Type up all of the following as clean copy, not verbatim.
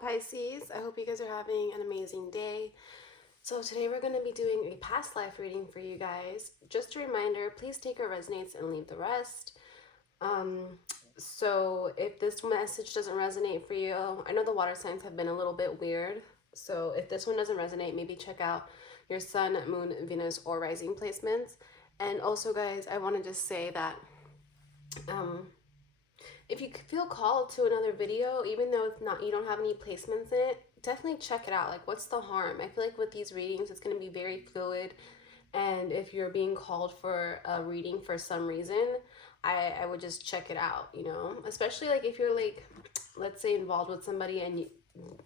Pisces. I hope you guys are having an amazing day. So today we're going to be doing a past life reading for you guys. Just a reminder, please take what resonates and leave the rest. So if this message doesn't resonate for you, I know the water signs have been a little bit weird. So if this one doesn't resonate, maybe check out your sun, moon, Venus, or rising placements. And also, guys, I want to just say that if you feel called to another video, even though it's not, you don't have any placements in it, definitely check it out. Like, what's the harm? I feel like with these readings, it's going to be very fluid. And if you're being called for a reading for some reason, I would just check it out, you know? Especially, like, if you're, like, let's say involved with somebody and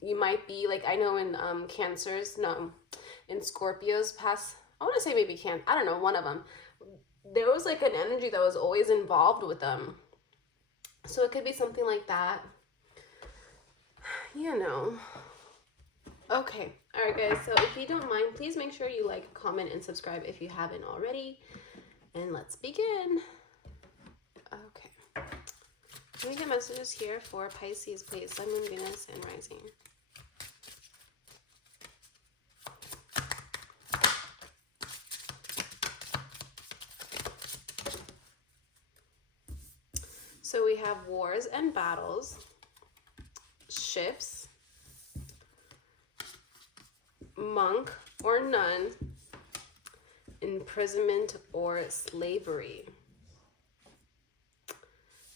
you might be, like, I know in Cancers, no, in Scorpios past, I want to say maybe I don't know, one of them. There was, like, an energy that was always involved with them. So it could be something like that. You know. Okay. All right, guys. So if you don't mind, please make sure you like, comment, and subscribe if you haven't already. And let's begin. Okay. Let me get messages here for Pisces, please. Sun, Moon, Venus, and Rising. So we have wars and battles, shifts, monk or nun, imprisonment or slavery.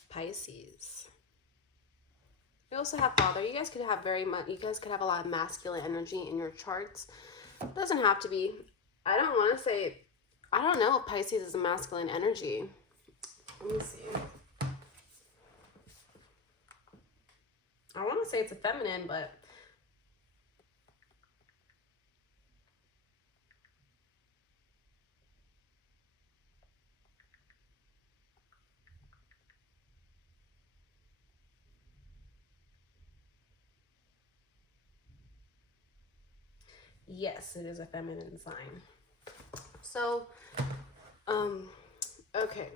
Pisces. We also have father. You guys could have a lot of masculine energy in your charts. It doesn't have to be. I don't know if Pisces is a masculine energy. Let me see. I want to say it's a feminine, but yes, it is a feminine sign. So, okay.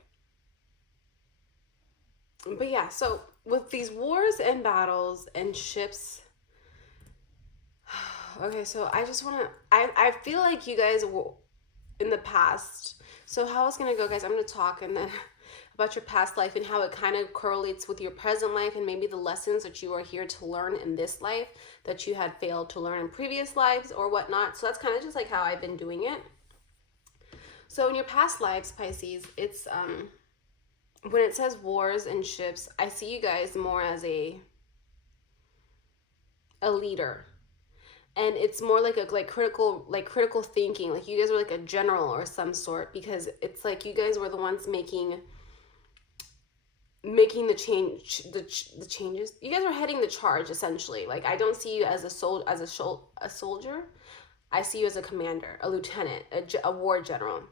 But yeah, so with these wars and battles and ships, okay, so I just want to, I feel like you guys will, in the past, so how it's going to go, guys, I'm going to talk and then about your past life and how it kind of correlates with your present life and maybe the lessons that you are here to learn in this life that you had failed to learn in previous lives or whatnot. So that's kind of just like how I've been doing it. So in your past lives, Pisces, it's, when it says wars and ships, I see you guys more as a leader. And it's more like critical thinking. Like you guys were like a general or some sort, because it's like you guys were the ones making the changes. You guys were heading the charge essentially. Like I don't see you as a soldier. I see you as a commander, a lieutenant, a war general,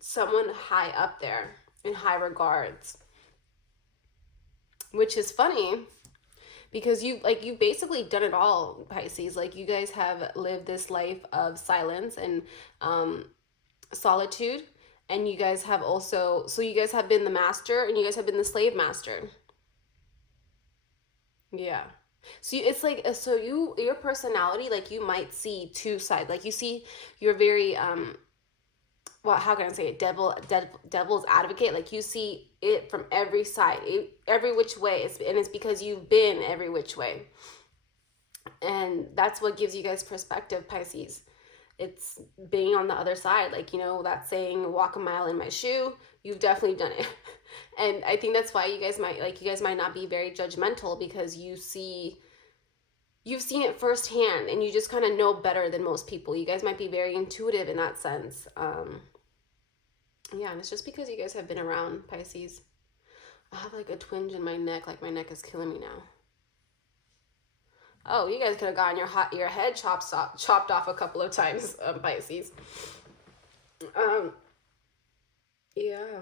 someone high up there in high regards, which is funny because you basically done it all, Pisces. Like you guys have lived this life of silence and solitude, and you guys have also, so you guys have been the master and you guys have been the slave master. Yeah. So it's like, so your personality, like you might see two sides. Like you see, you're very well, how can I say it? Devil's advocate. Like you see it from every side, every which way. It's because you've been every which way, and that's what gives you guys perspective, Pisces. It's being on the other side. Like, you know, that saying, walk a mile in my shoe. You've definitely done it. And I think that's why you guys might not be very judgmental, because you've seen it firsthand and you just kind of know better than most people. You guys might be very intuitive in that sense. Yeah, and it's just because you guys have been around, Pisces. I have like a twinge in my neck, like my neck is killing me now. Oh, you guys could have gotten your head chopped off a couple of times, Pisces. Yeah.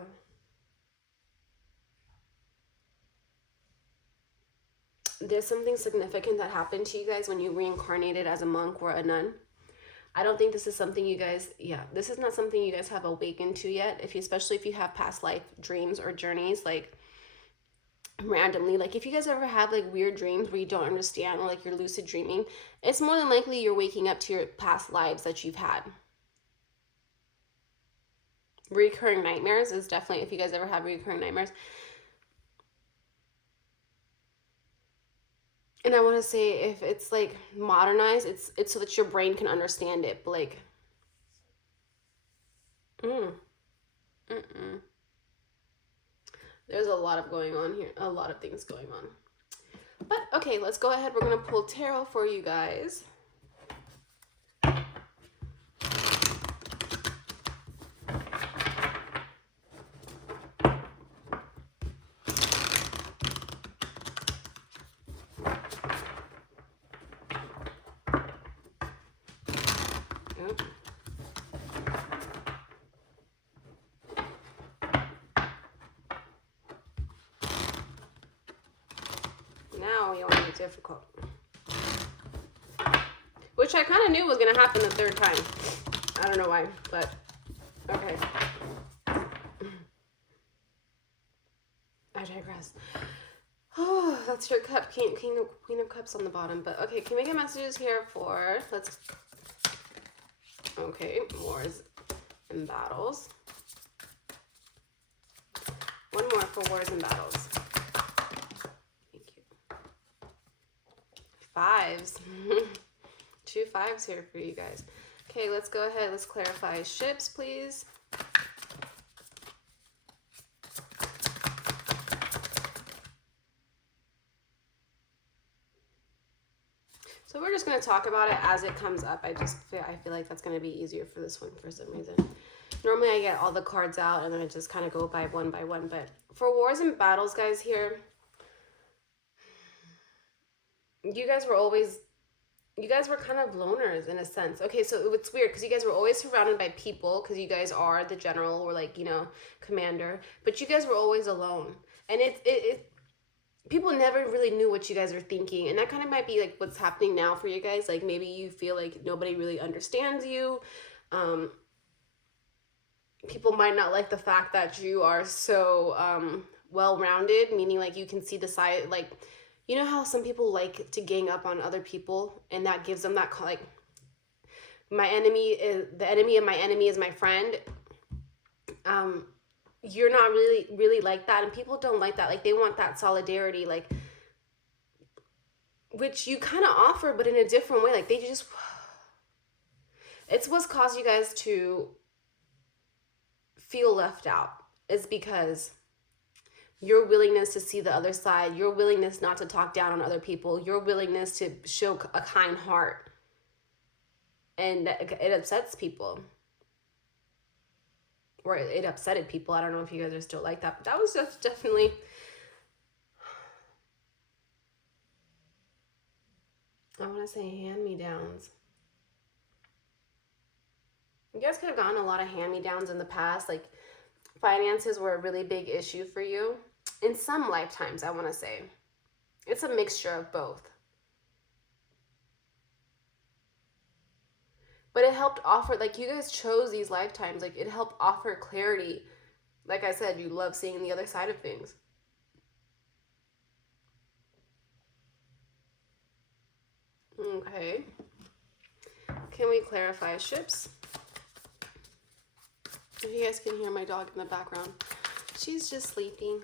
There's something significant that happened to you guys when you reincarnated as a monk or a nun. I don't think this is something you guys, this is not something you guys have awakened to yet. Especially if you have past life dreams or journeys, like randomly. Like if you guys ever have like weird dreams where you don't understand, or like you're lucid dreaming, it's more than likely you're waking up to your past lives that you've had. Recurring nightmares is definitely, if you guys ever have recurring nightmares. And I want to say, if it's like modernized, it's so that your brain can understand it. But like, mm, mm-mm. There's a lot of going on here, a lot of things going on. But okay, let's go ahead. We're gonna pull tarot for you guys. Yep. Now you want to be difficult, which I kind of knew was gonna happen the third time. I don't know why, but okay. I digress. Oh, that's your cup, Queen of Cups on the bottom. But okay, can we get messages here for, let's, okay, wars and battles. One more for wars and battles. Thank you. Fives. 2 5s here for you guys. Okay, let's go ahead. Let's clarify ships, please. So we're just going to talk about it as it comes up. I feel like that's going to be easier for this one for some reason. Normally I get all the cards out and then I just kind of go by one, but for wars and battles, guys, here, you guys were kind of loners in a sense. Okay, so it's weird because you guys were always surrounded by people because you guys are the general or like, you know, commander, but you guys were always alone. And it people never really knew what you guys were thinking, and that kind of might be like what's happening now for you guys. Like maybe you feel like nobody really understands you. People might not like the fact that you are so well-rounded, meaning like you can see the side, like, you know how some people like to gang up on other people and that gives them that like, my enemy is the enemy of my enemy is my friend. You're not really like that, and people don't like that. Like they want that solidarity, like, which you kind of offer, but in a different way. Like they just, it's what's caused you guys to feel left out, is because your willingness to see the other side, your willingness not to talk down on other people, your willingness to show a kind heart, and it upsets people. Or it upsetted people. I don't know if you guys are still like that, but that was just definitely, I want to say, hand-me-downs. You guys could have gotten a lot of hand-me-downs in the past. Like finances were a really big issue for you in some lifetimes, I want to say. It's a mixture of both. But it helped offer, like you guys chose these lifetimes, like it helped offer clarity. Like I said, you love seeing the other side of things. Okay. Can we clarify ships? If you guys can hear my dog in the background, she's just sleeping.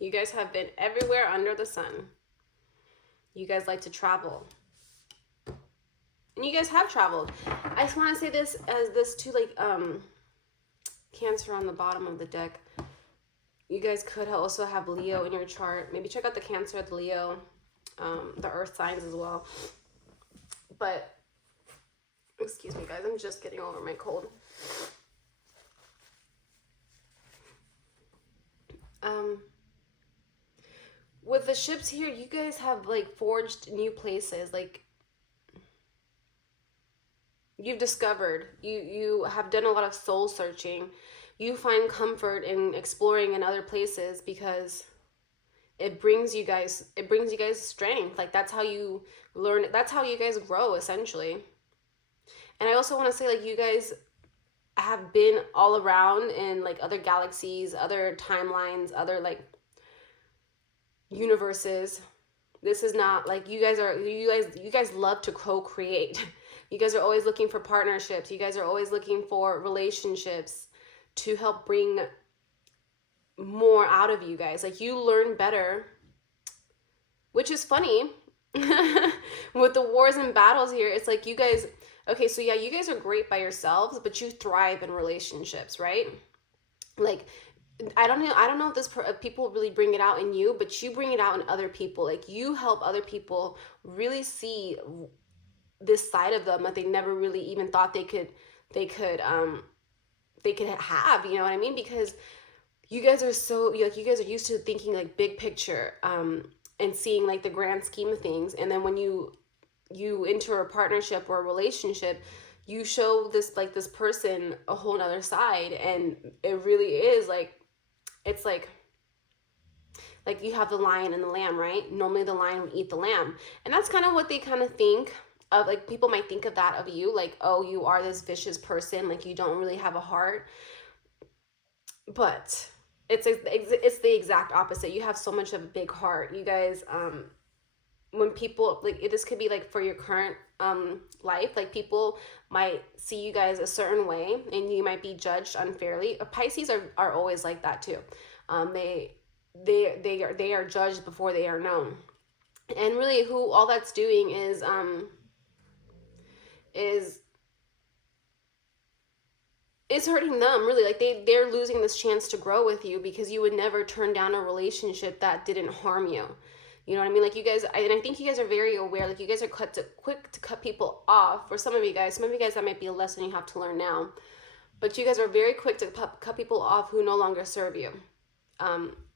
You guys have been everywhere under the sun. You guys like to travel. And you guys have traveled. I just want to say this as this too, like, Cancer on the bottom of the deck. You guys could also have Leo in your chart. Maybe check out the Cancer, the Leo, the earth signs as well. But, excuse me guys, I'm just getting over my cold. With the ships here, you guys have like forged new places. Like you've discovered, you have done a lot of soul searching. You find comfort in exploring in other places because it brings you guys strength. Like that's how you learn, that's how you guys grow essentially. And I also want to say, like, you guys have been all around in like other galaxies, other timelines, other like universes. This is not like you guys love to co-create. You guys are always looking for partnerships. You guys are always looking for relationships to help bring more out of you guys. Like you learn better, which is funny. With the wars and battles here, it's like you guys, okay, so yeah, you guys are great by yourselves, but you thrive in relationships, right? Like I don't know if people really bring it out in you, but you bring it out in other people. Like you help other people really see this side of them that they never really even thought they could they could have, you know what I mean? Because you guys are so, like, you guys are used to thinking like big picture, and seeing like the grand scheme of things, and then when you enter a partnership or a relationship, you show this person a whole nother side, and it really is like, it's like you have the lion and the lamb, right? Normally the lion would eat the lamb, and that's kind of what they kind of think of. Like people might think of that of you, like, oh, you are this vicious person, like you don't really have a heart. But it's the exact opposite. You have so much of a big heart, you guys. When people like, this could be like for your current life, like people might see you guys a certain way and you might be judged unfairly. Pisces are always like that too. They are judged before they are known, and really who all that's doing is it's hurting them, really. Like they're losing this chance to grow with you, because you would never turn down a relationship that didn't harm you. You know what I mean? Like you guys, and I think you guys are very aware. Like you guys are quick to cut people off. For some of you guys, that might be a lesson you have to learn now. But you guys are very quick to cut people off who no longer serve you.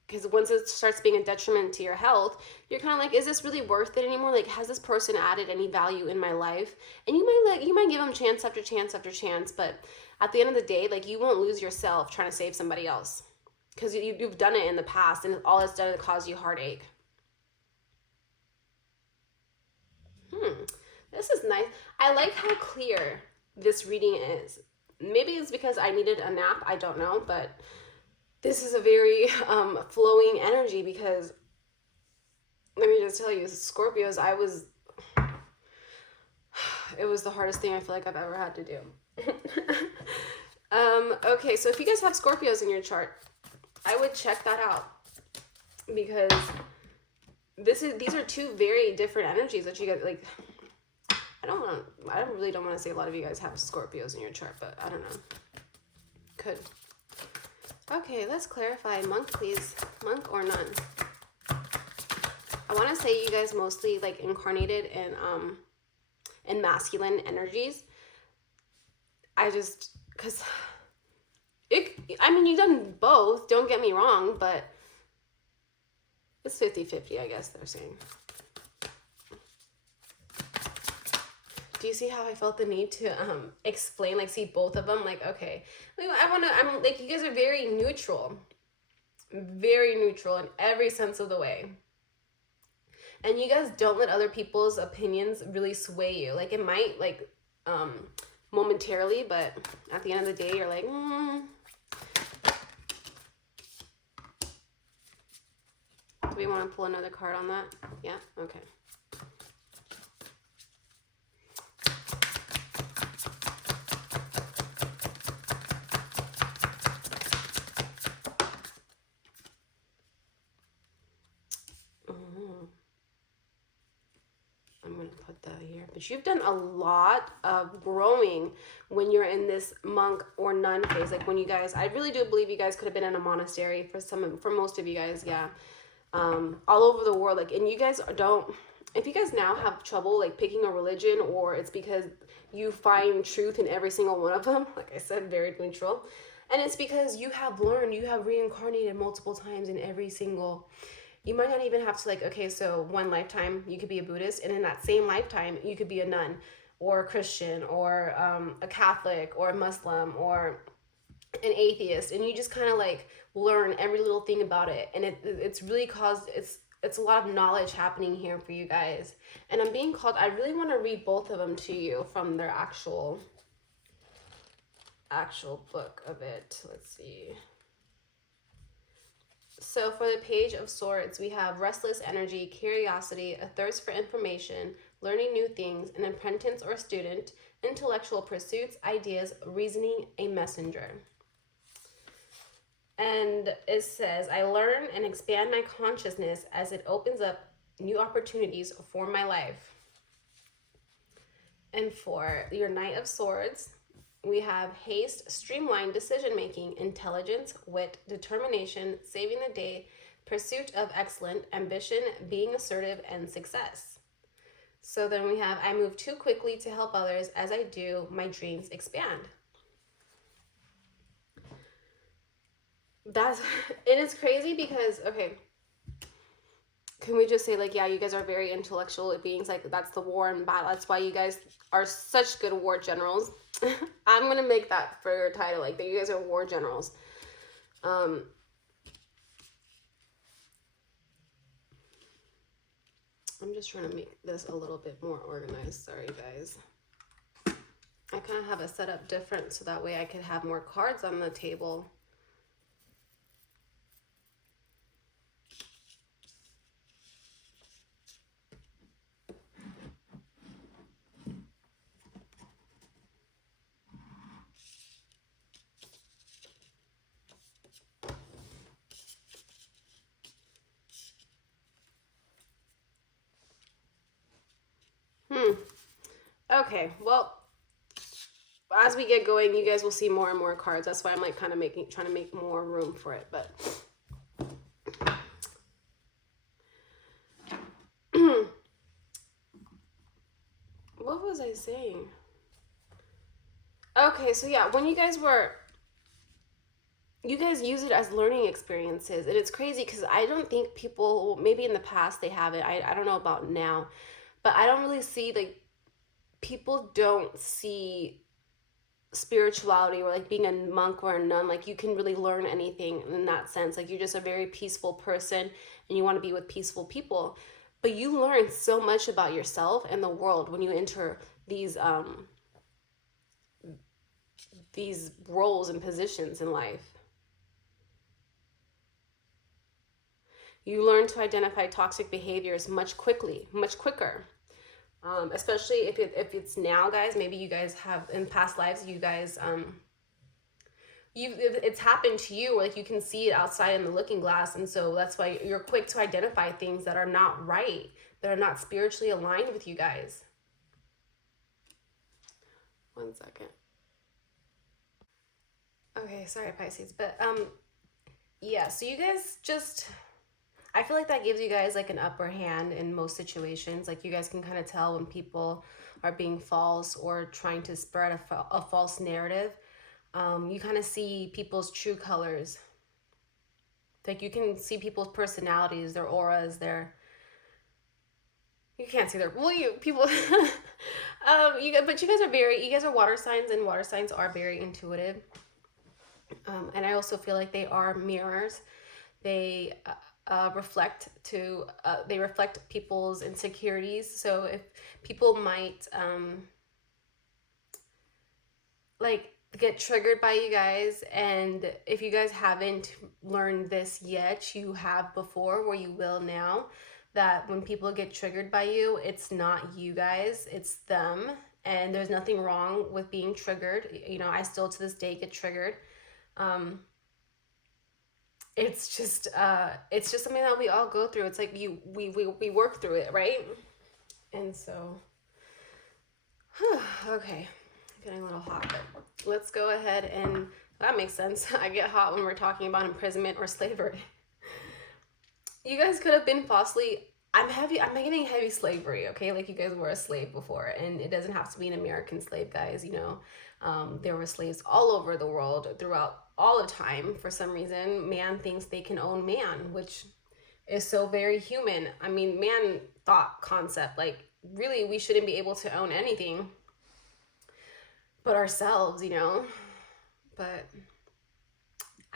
Because once it starts being a detriment to your health, you're kind of like, is this really worth it anymore? Like, has this person added any value in my life? And you might give them chance after chance after chance, but at the end of the day, like, you won't lose yourself trying to save somebody else, because you've done it in the past, and all it's done is cause you heartache. This is nice. I like how clear this reading is. Maybe it's because I needed a nap. I don't know, but this is a very flowing energy, because let me just tell you, Scorpios, it was the hardest thing I feel like I've ever had to do. Okay, so if you guys have Scorpios in your chart, I would check that out, because these are two very different energies that you guys like. I really don't want to say a lot of you guys have Scorpios in your chart, but I don't know. Could. Okay, let's clarify. Monk, please. Monk or nun? I want to say you guys mostly like incarnated in masculine energies. Because I mean, you've done both, don't get me wrong, but it's 50-50, I guess they're saying. Do you see how I felt the need to explain, like, see both of them? Like, okay, I'm like, you guys are very neutral in every sense of the way. And you guys don't let other people's opinions really sway you. Like, it might, like, momentarily, but at the end of the day, you're like, Do we want to pull another card on that? Yeah? Okay. But you've done a lot of growing when you're in this monk or nun phase. Like when you guys, I really do believe you guys could have been in a monastery for most of you guys, yeah. All over the world. Like, and you guys don't, if you guys now have trouble like picking a religion, or it's because you find truth in every single one of them, like I said, very neutral. And it's because you have learned, you have reincarnated multiple times in every single. You might not even have to, like, okay, so one lifetime you could be a Buddhist, and in that same lifetime you could be a nun or a Christian or a Catholic or a Muslim, or an atheist, and you just kind of like learn every little thing about it, and it's really caused it's a lot of knowledge happening here for you guys. And I'm being called, I really want to read both of them to you from their actual book of it. Let's see. So for the Page of Swords, we have restless energy, curiosity, a thirst for information, learning new things, an apprentice or student, intellectual pursuits, ideas, reasoning, a messenger. And it says, I learn and expand my consciousness as it opens up new opportunities for my life. And for your Knight of Swords, we have haste, streamlined decision making, intelligence, wit, determination, saving the day, pursuit of excellent, ambition, being assertive, and success. So then we have, I move too quickly to help others. As I do, my dreams expand. That's, it is crazy because, okay, can we just say, like, yeah, you guys are very intellectual beings. Like, that's the war and battle. That's why you guys are such good war generals. I'm going to make that for your title. Like, that you guys are war generals. I'm just trying to make this a little bit more organized. Sorry, guys. I kind of have it set up different so that way I could have more cards on the table. Okay, well, as we get going, you guys will see more and more cards. That's why I'm like kind of trying to make more room for it. But what was I saying? Okay, so yeah, when you guys use it as learning experiences, and it's crazy because I don't think people, maybe in the past they have it. I don't know about now, but I don't really see, like, people don't see spirituality or like being a monk or a nun like you can really learn anything in that sense. Like, you're just a very peaceful person and you want to be with peaceful people, but you learn so much about yourself and the world when you enter these roles and positions in life. You learn to identify toxic behaviors much quicker. Especially if it's now, guys. Maybe you guys have in past lives, you guys it's happened to you, like you can see it outside in the looking glass, and so that's why you're quick to identify things that are not right, that are not spiritually aligned with you guys. One second. Okay, sorry, Pisces, but yeah, so you guys just, I feel like that gives you guys like an upper hand in most situations. Like, you guys can kind of tell when people are being false or trying to spread a false narrative. You kind of see people's true colors. Like, you can see people's personalities, their auras, you can't see their, well, people, but you guys are water signs, and water signs are very intuitive. And I also feel like they are mirrors. They reflect people's insecurities. So if people might like get triggered by you guys, and if you guys haven't learned this yet, you have before, or you will now, that when people get triggered by you, it's not you guys, it's them. And there's nothing wrong with being triggered. You know, I still to this day get triggered. It's just something that we all go through. It's like we work through it, right? And so okay, getting a little hot, but let's go ahead, and that makes sense. I get hot when we're talking about imprisonment or slavery. You guys could have been falsely, I'm getting heavy slavery, okay? Like, you guys were a slave before, and it doesn't have to be an American slave, guys. You know, there were slaves all over the world throughout all the time. For some reason, man thinks they can own man, which is so very human. I mean, man thought concept, like, really, we shouldn't be able to own anything but ourselves, you know? But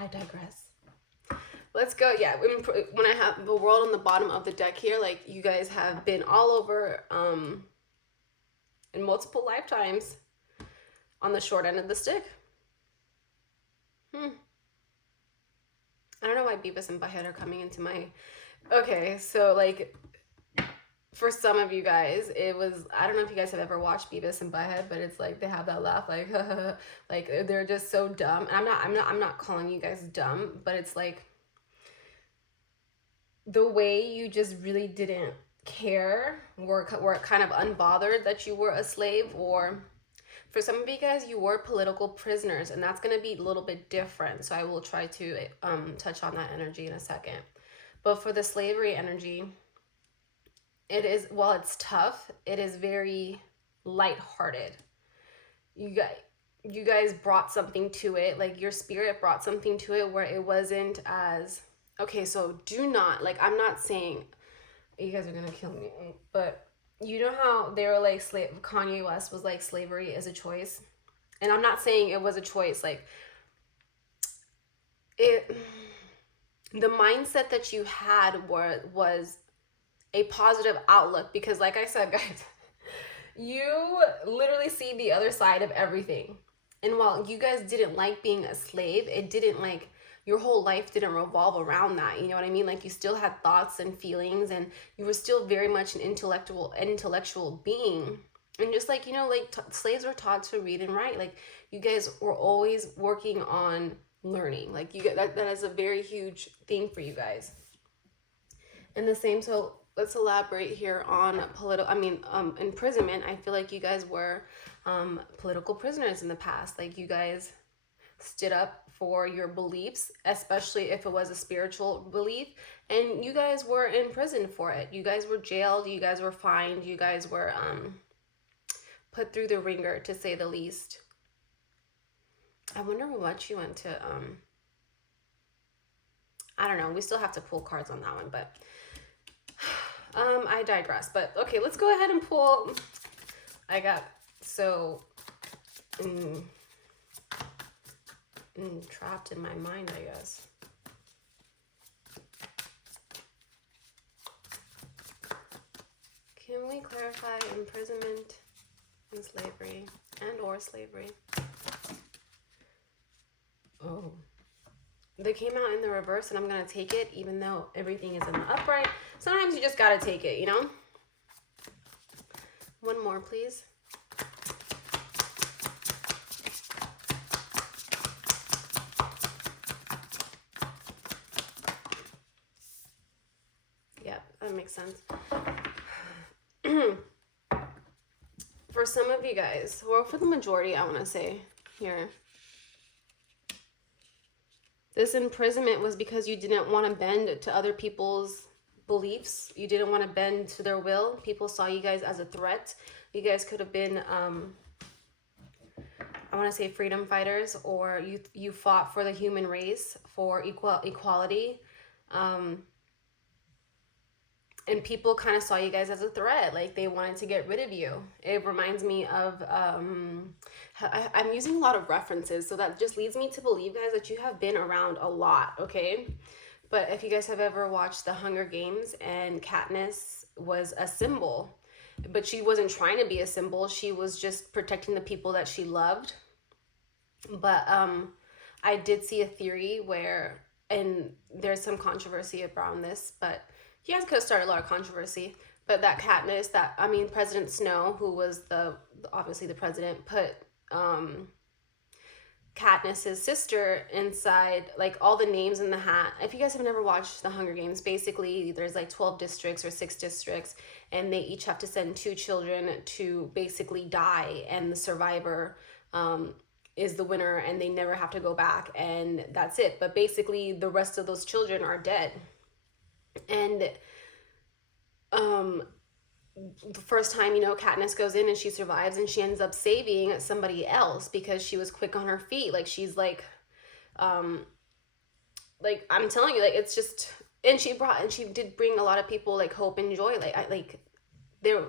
I digress. Let's go. Yeah, when I have the world on the bottom of the deck here, like you guys have been all over in multiple lifetimes on the short end of the stick. I don't know why Beavis and Butthead are coming into my... Okay, so like for some of you guys, it was, I don't know if you guys have ever watched Beavis and Butthead, but it's like they have that laugh like like they're just so dumb. And I'm not calling you guys dumb, but it's like the way you just really didn't care, were kind of unbothered that you were a slave, or for some of you guys, you were political prisoners, and that's going to be a little bit different. So I will try to touch on that energy in a second. But for the slavery energy, it is, while it's tough, it is very lighthearted. You guys brought something to it, like your spirit brought something to it where it wasn't as, okay, so do not, like, I'm not saying you guys are gonna kill me, but you know how they were like, Kanye West was like, slavery is a choice. And I'm not saying it was a choice, like, the mindset that you had was a positive outlook, because like I said, guys, you literally see the other side of everything. And while you guys didn't like being a slave, it didn't, like, your whole life didn't revolve around that. You know what I mean? Like, you still had thoughts and feelings, and you were still very much an intellectual being. And just like, you know, like slaves were taught to read and write. Like, you guys were always working on learning. Like, you get that is a very huge thing for you guys. And the same, so let's elaborate here on imprisonment. I feel like you guys were political prisoners in the past. Like, you guys stood up for your beliefs, especially if it was a spiritual belief, and you guys were in prison for it. You guys were jailed, you guys were fined, you guys were put through the ringer, to say the least. I wonder what you went to, I don't know, we still have to pull cards on that one, but I digress. But okay, let's go ahead and pull. I got so trapped in my mind, I guess. Can we clarify imprisonment and slavery, and or slavery? Oh, they came out in the reverse, and I'm gonna take it even though everything is in the upright. Sometimes you just gotta take it, you know? One more, please. Yeah, that makes sense. For some of you guys, or for the majority, I want to say here, this imprisonment was because you didn't want to bend to other people's beliefs. You didn't want to bend to their will. People saw you guys as a threat. You guys could have been, I want to say, freedom fighters, or you fought for the human race, for equality. And people kind of saw you guys as a threat, like they wanted to get rid of you. It reminds me of, I'm using a lot of references, so that just leads me to believe, guys, that you have been around a lot, okay? But if you guys have ever watched The Hunger Games, and Katniss was a symbol, but she wasn't trying to be a symbol. She was just protecting the people that she loved. But I did see a theory where, and there's some controversy around this, but you guys could have started a lot of controversy, but that Katniss, President Snow, who was obviously the president, put Katniss's sister inside, like, all the names in the hat. If you guys have never watched The Hunger Games, basically there's like 12 districts or 6 districts, and they each have to send 2 children to basically die, and the survivor is the winner, and they never have to go back, and that's it. But basically the rest of those children are dead. And the first time, you know, Katniss goes in and she survives, and she ends up saving somebody else because she was quick on her feet. Like, she's like I'm telling you, like, it's just, and she did bring a lot of people like hope and joy. Like, there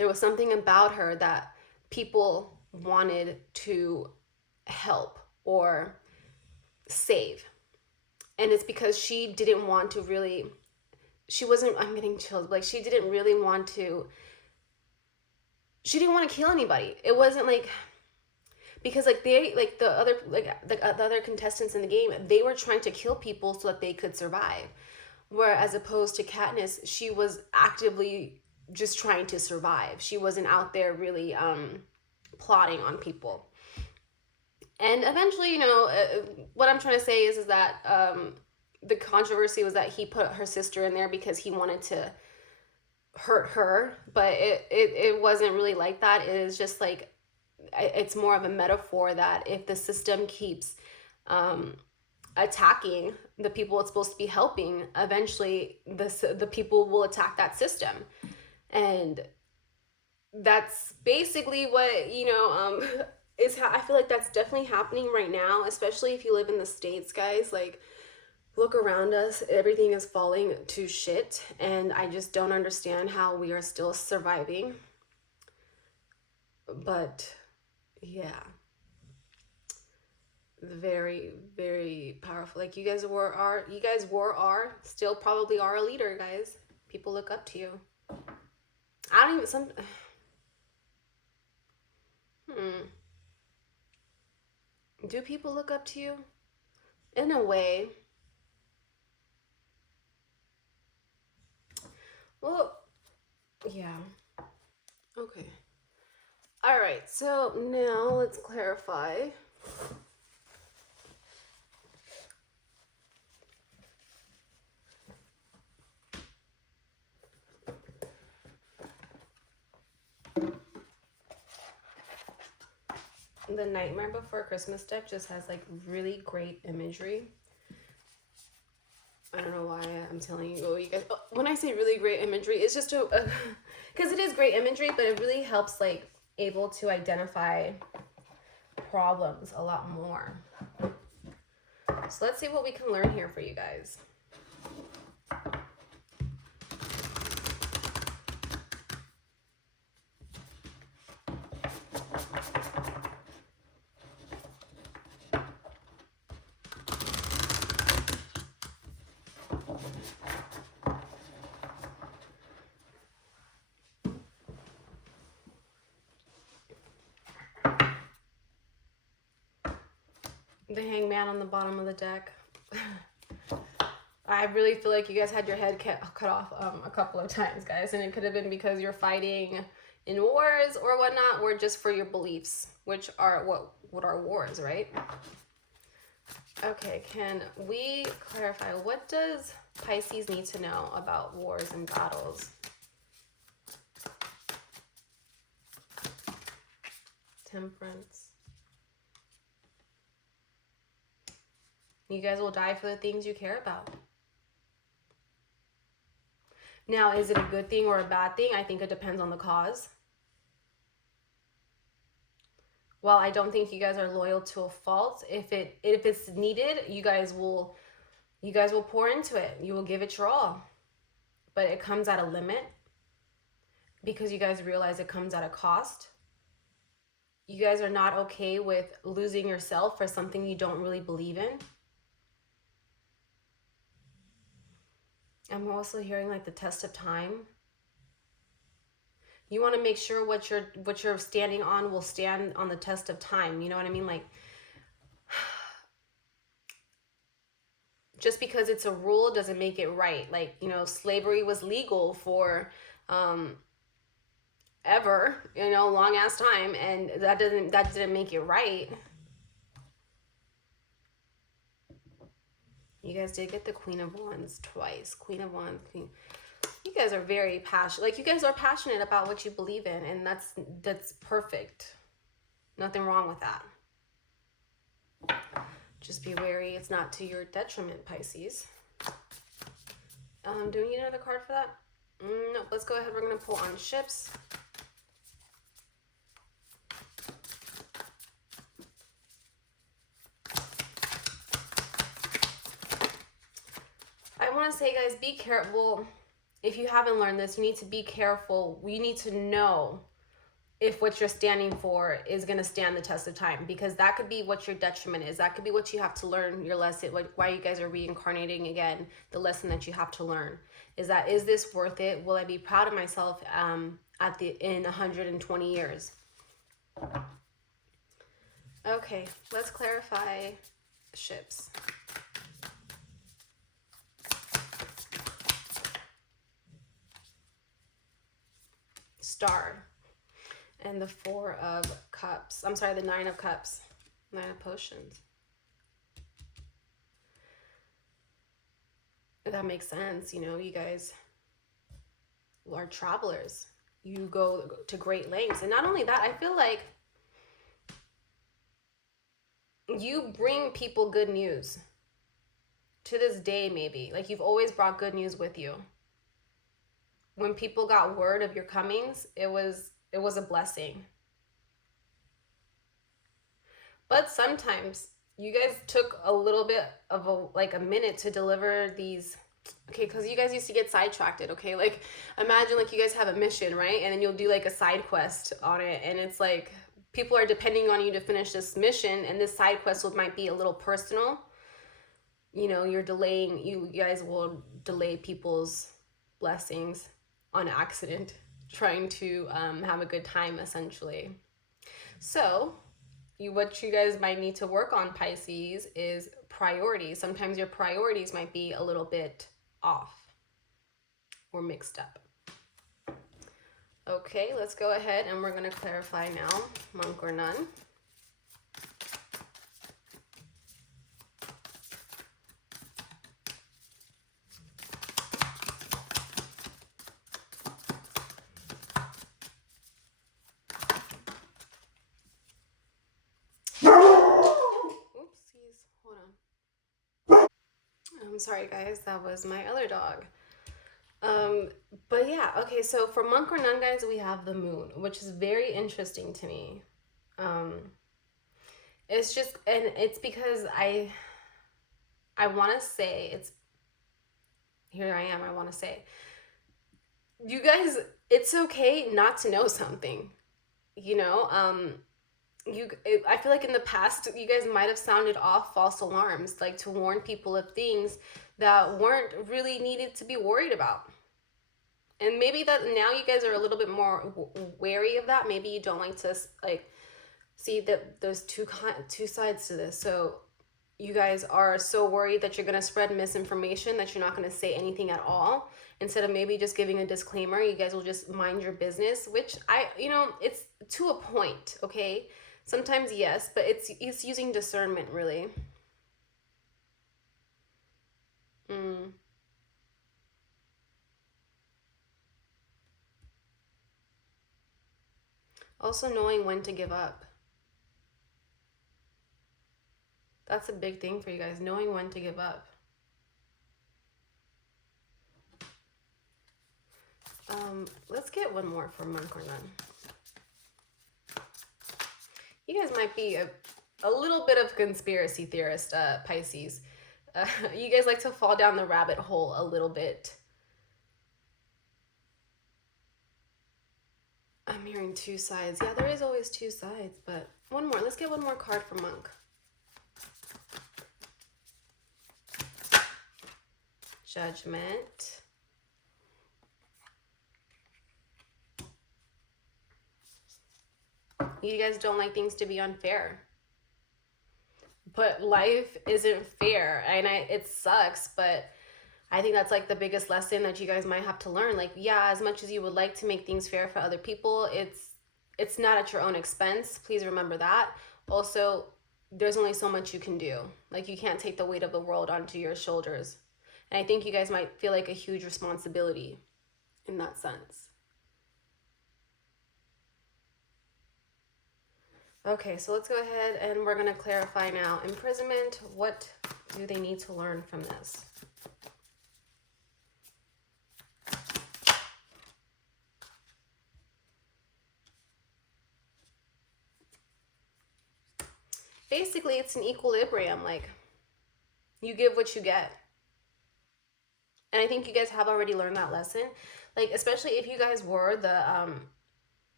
was something about her that people wanted to help or save. And it's because she didn't want to really, she wasn't, I'm getting chills, like she didn't really want to, she didn't want to kill anybody. It wasn't like, because like they, like the other, like the other contestants in the game, they were trying to kill people so that they could survive. Whereas opposed to Katniss, she was actively just trying to survive. She wasn't out there really plotting on people. And eventually, what I'm trying to say is that the controversy was that he put her sister in there because he wanted to hurt her, but it wasn't really like that. It is just like, it's more of a metaphor that if the system keeps attacking the people it's supposed to be helping, eventually the people will attack that system. And that's basically what, is how I feel like that's definitely happening right now, especially if you live in the States, guys. Like, look around us, everything is falling to shit, and I just don't understand how we are still surviving. But yeah, very, very powerful. Like, you guys are still probably are a leader, guys. People look up to you. I don't even do people look up to you? In a way. Well, yeah. Okay. All right. So now let's clarify. The Nightmare Before Christmas deck just has like really great imagery. I don't know why I'm telling you guys. When I say really great imagery, it's just because it is great imagery, but it really helps like able to identify problems a lot more. So let's see what we can learn here for you guys. The Hangman on the bottom of the deck. I really feel like you guys had your head cut off a couple of times, guys. And it could have been because you're fighting in wars or whatnot, or just for your beliefs, which are what are wars, right? Okay, can we clarify, what does Pisces need to know about wars and battles? Temperance. You guys will die for the things you care about. Now, is it a good thing or a bad thing? I think it depends on the cause. While I don't think you guys are loyal to a fault, if it's needed, you guys will pour into it. You will give it your all. But it comes at a limit because you guys realize it comes at a cost. You guys are not okay with losing yourself for something you don't really believe in. I'm also hearing like the test of time. You want to make sure what you're standing on will stand on the test of time. You know what I mean? Like, just because it's a rule doesn't make it right. Like, slavery was legal for ever, long ass time, and that didn't make it right. You guys did get the Queen of Wands twice. Queen of Wands, Queen. You guys are very passionate. Like, you guys are passionate about what you believe in, and that's perfect. Nothing wrong with that. Just be wary it's not to your detriment, Pisces. Do we need another card for that? Nope. Let's go ahead. We're going to pull on ships. I want to say, guys, be careful. If you haven't learned this, you need to be careful. We need to know if what you're standing for is going to stand the test of time, because that could be what your detriment is. That could be what you have to learn, your lesson, why you guys are reincarnating again. The lesson that you have to learn is that, is this worth it? Will I be proud of myself in 120 years? Okay, let's clarify ships. Star. And the Four of Cups. I'm sorry, the Nine of Cups. Nine of Potions. That makes sense. You know, you guys are travelers. You go to great lengths. And not only that, I feel like you bring people good news. To this day, maybe. Like, you've always brought good news with you. When people got word of your comings, it was a blessing. But sometimes you guys took a little bit of a minute to deliver these. Okay, because you guys used to get sidetracked, okay? Like, imagine, like, you guys have a mission, right? And then you'll do, like, a side quest on it. And it's like, people are depending on you to finish this mission. And this side quest might be a little personal. You know, you're delaying, you guys will delay people's blessings on accident, trying to have a good time, essentially. So what you guys might need to work on, Pisces, is priorities. Sometimes your priorities might be a little bit off or mixed up. Okay, let's go ahead and we're going to clarify now, monk or nun. Oopsies, hold on. I'm sorry, guys, that was my other dog. But yeah, okay, so for monk or nun, guys, we have the moon, which is very interesting to me. It's just, and it's because I want to say, here I am, I want to say, you guys, it's okay not to know something, you know? I feel like in the past, you guys might have sounded off false alarms, like to warn people of things that weren't really needed to be worried about. And maybe that now you guys are a little bit more wary of that. Maybe you don't like to see that there's two sides to this. So you guys are so worried that you're going to spread misinformation that you're not going to say anything at all. Instead of maybe just giving a disclaimer, you guys will just mind your business, which it's to a point, okay? Sometimes yes, but it's using discernment, really. Also knowing when to give up. That's a big thing for you guys, knowing when to give up. Let's get one more for monk or nun. You guys might be a little bit of conspiracy theorist, Pisces. You guys like to fall down the rabbit hole a little bit. I'm hearing two sides. Yeah, there is always two sides, but one more. Let's get one more card for monk. Judgment. You guys don't like things to be unfair. But life isn't fair. And it sucks, but I think that's like the biggest lesson that you guys might have to learn. Like, yeah, as much as you would like to make things fair for other people, it's not at your own expense. Please remember that. Also, there's only so much you can do. Like, you can't take the weight of the world onto your shoulders. And I think you guys might feel like a huge responsibility in that sense. Okay, so let's go ahead and we're going to clarify now. Imprisonment, what do they need to learn from this? Basically, it's an equilibrium. Like, you give what you get. And I think you guys have already learned that lesson. Like, especially if you guys were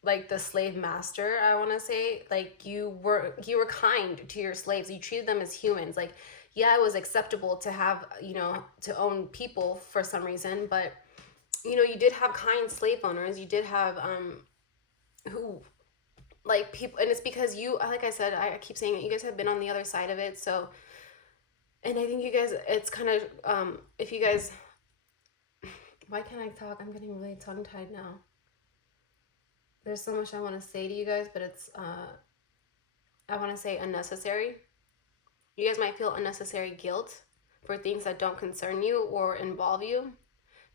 like the slave master, I want to say. Like you were kind to your slaves. You treated them as humans. Like, yeah, it was acceptable to have, you know, to own people for some reason, but you know, you did have kind slave owners. You did have who, like, people, and it's because you, like I said, I keep saying it, you guys have been on the other side of it. So, and I think you guys, it's kind of if you guys, why can't I talk? I'm getting really tongue tied now. There's so much I want to say to you guys, but it's I want to say unnecessary. You guys might feel unnecessary guilt for things that don't concern you or involve you.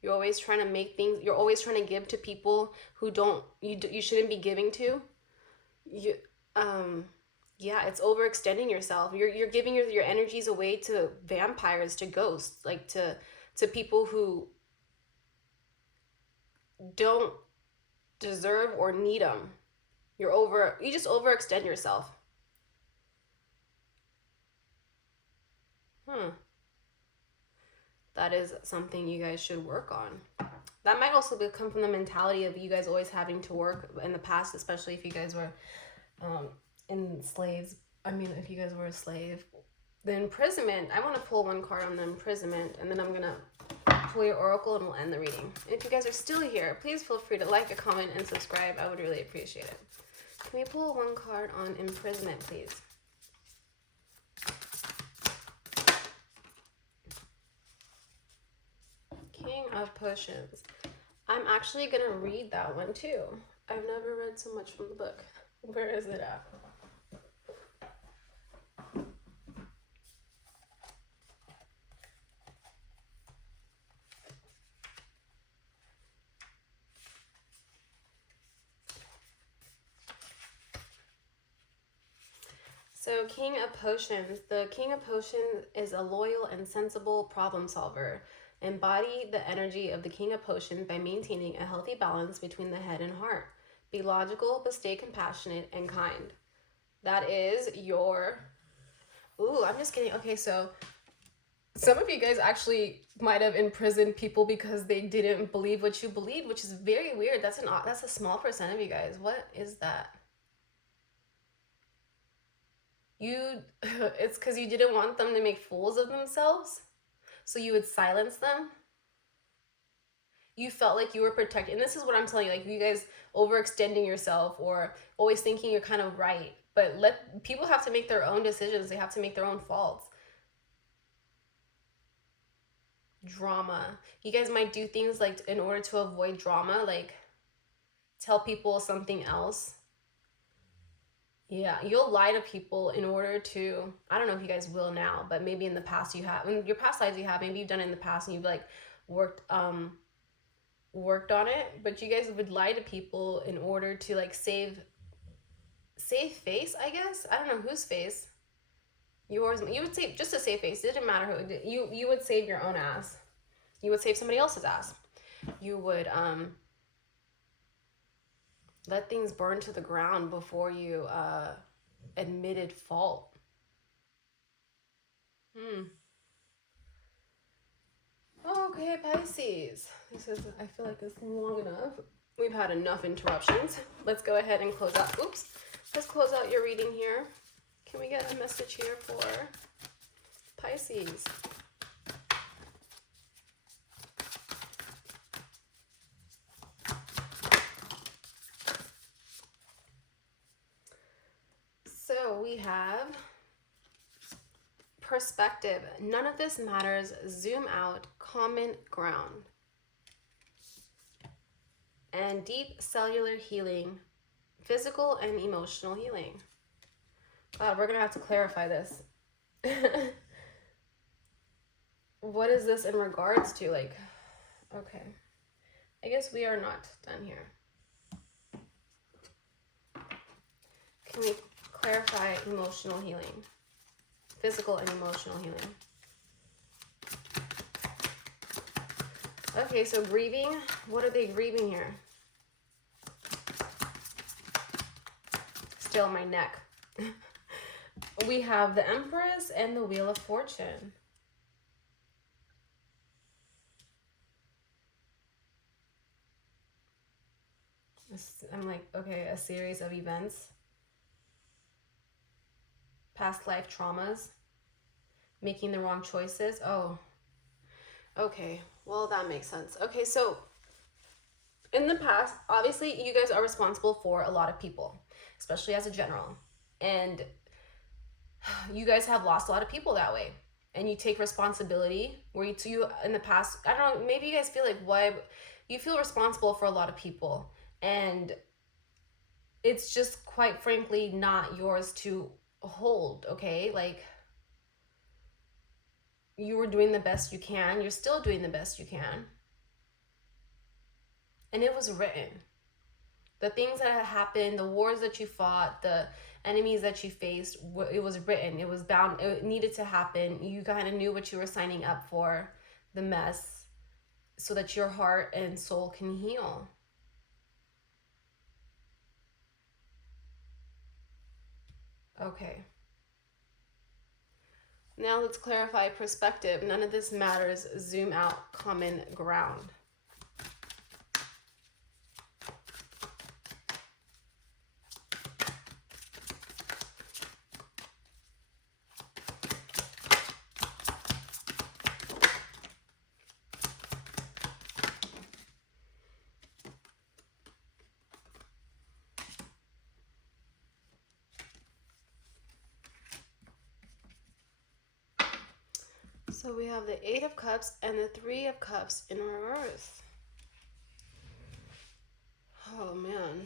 You're always trying to make things, you're always trying to give to people who don't, you shouldn't be giving to. You yeah, it's overextending yourself. You're giving your energies away to vampires, to ghosts, like to people who don't deserve or need them. You just overextend yourself. Hmm. That is something you guys should work on. That might also come from the mentality of you guys always having to work in the past, especially if you guys were in slaves. I mean, if you guys were a slave. The imprisonment, I want to pull one card on the imprisonment, and then I'm going to pull your oracle and we'll end the reading. If you guys are still here, please feel free to like, a comment, and subscribe. I would really appreciate it. Can we pull one card on imprisonment, please? King of Potions. I'm actually going to read that one too. I've never read so much from the book. Where is it at? So, King of Potions. The King of Potions is a loyal and sensible problem solver. Embody the energy of the King of Potions by maintaining a healthy balance between the head and heart. Be logical, but stay compassionate and kind. That is your... Ooh, I'm just kidding. Okay, so some of you guys actually might have imprisoned people because they didn't believe what you believed, which is very weird. That's a small percent of you guys. What is that? It's because you didn't want them to make fools of themselves, so you would silence them. You felt like you were protected, and this is what I'm telling you, like, you guys overextending yourself or always thinking you're kind of right, but people have to make their own decisions. They have to make their own faults. Drama. You guys might do things like in order to avoid drama, like tell people something else. Yeah, you'll lie to people in order to, I don't know if you guys will now, but maybe in the past you have, in your past lives you have, maybe you've done it in the past and you've like worked on it, but you guys would lie to people in order to like save face, I guess. I don't know whose face. Yours. You would save, just to save face. It didn't matter who. You would save your own ass. You would save somebody else's ass. You would let things burn to the ground before you admitted fault. Okay, Pisces. I feel like this is long enough. We've had enough interruptions. Let's go ahead and close out. Oops. Let's close out your reading here. Can we get a message here for Pisces? So we have perspective. None of this matters. Zoom out. Common ground. And deep cellular healing. Physical and emotional healing. God, we're going to have to clarify this. What is this in regards to? Like, okay. I guess we are not done here. Can we clarify emotional healing? Physical and emotional healing. Okay, so grieving. What are they grieving here? Still my neck. We have the Empress and the Wheel of Fortune. I'm like, okay, a series of events, past life traumas, making the wrong choices. Oh, okay. Well, that makes sense. Okay, so in the past, obviously, you guys are responsible for a lot of people, especially as a general. And you guys have lost a lot of people that way. And you take responsibility where you in the past, I don't know, maybe you guys feel like, why you feel responsible for a lot of people. And it's just quite frankly not yours to hold, okay? Like, you were doing the best you can. You're still doing the best you can. And it was written. The things that had happened, the wars that you fought, the enemies that you faced, it was written. It was bound. It needed to happen. You kind of knew what you were signing up for, the mess, so that your heart and soul can heal. Okay. Now let's clarify perspective. None of this matters. Zoom out. Common ground. So we have the Eight of Cups and the Three of Cups in reverse. Oh man.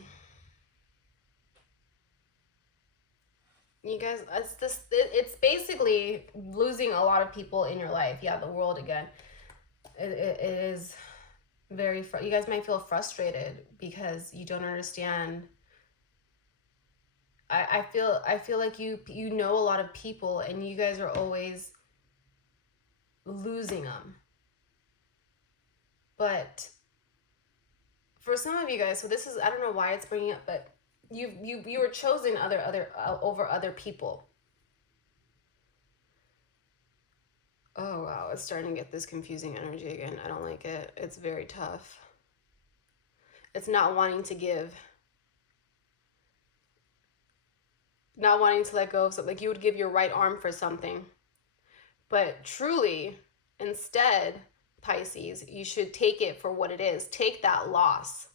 You guys, it's basically losing a lot of people in your life. Yeah, the world again. It is very, you guys might feel frustrated because you don't understand. I feel like you know a lot of people and you guys are always losing them. But for some of you guys, so this is, I don't know why it's bringing up, but you were chosen over other people. Oh wow, it's starting to get this confusing energy again. I don't like it. It's very tough. It's not wanting to give. Not wanting to let go of something. Like you would give your right arm for something. But truly, instead, Pisces, you should take it for what it is. Take that loss.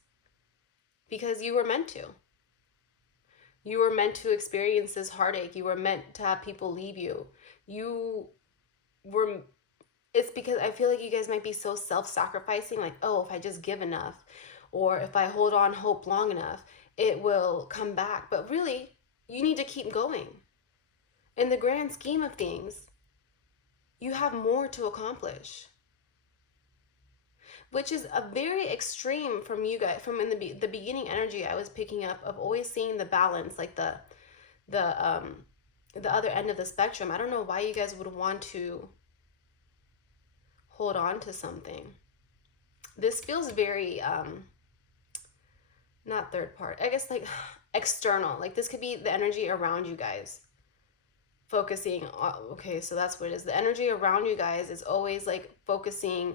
Because you were meant to. You were meant to experience this heartache. You were meant to have people leave you. It's because I feel like you guys might be so self-sacrificing, like, oh, if I just give enough, or if I hold on hope long enough, it will come back. But really, you need to keep going. In the grand scheme of things, you have more to accomplish. Which is a very extreme from you guys, from in the beginning energy I was picking up of always seeing the balance, like the other end of the spectrum. I don't know why you guys would want to hold on to something. This feels very not third part, I guess, like external. Like this could be the energy around you guys focusing on, okay, so that's what it is. The energy around you guys is always like focusing,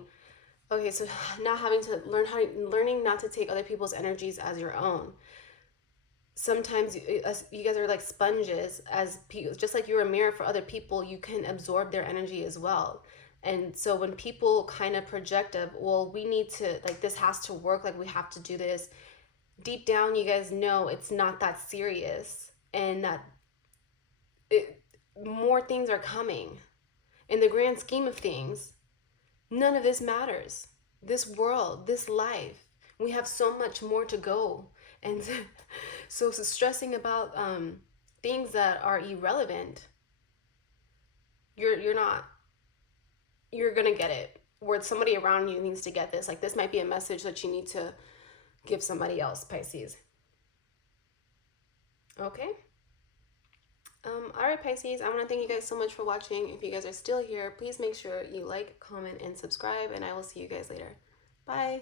okay, so not having to learning not to take other people's energies as your own. Sometimes you guys are like sponges, as just like you're a mirror for other people, you can absorb their energy as well. And so when people kind of project of, well, we need to, like, this has to work, like we have to do this, deep down you guys know it's not that serious, and that more things are coming. In the grand scheme of things, none of this matters. This world, this life, we have so much more to go. And so stressing about things that are irrelevant, you're not, you're gonna get it. Where somebody around you needs to get this. Like this might be a message that you need to give somebody else, Pisces. Okay. All right, Pisces, I want to thank you guys so much for watching. If you guys are still here, please make sure you like, comment, and subscribe, and I will see you guys later. Bye.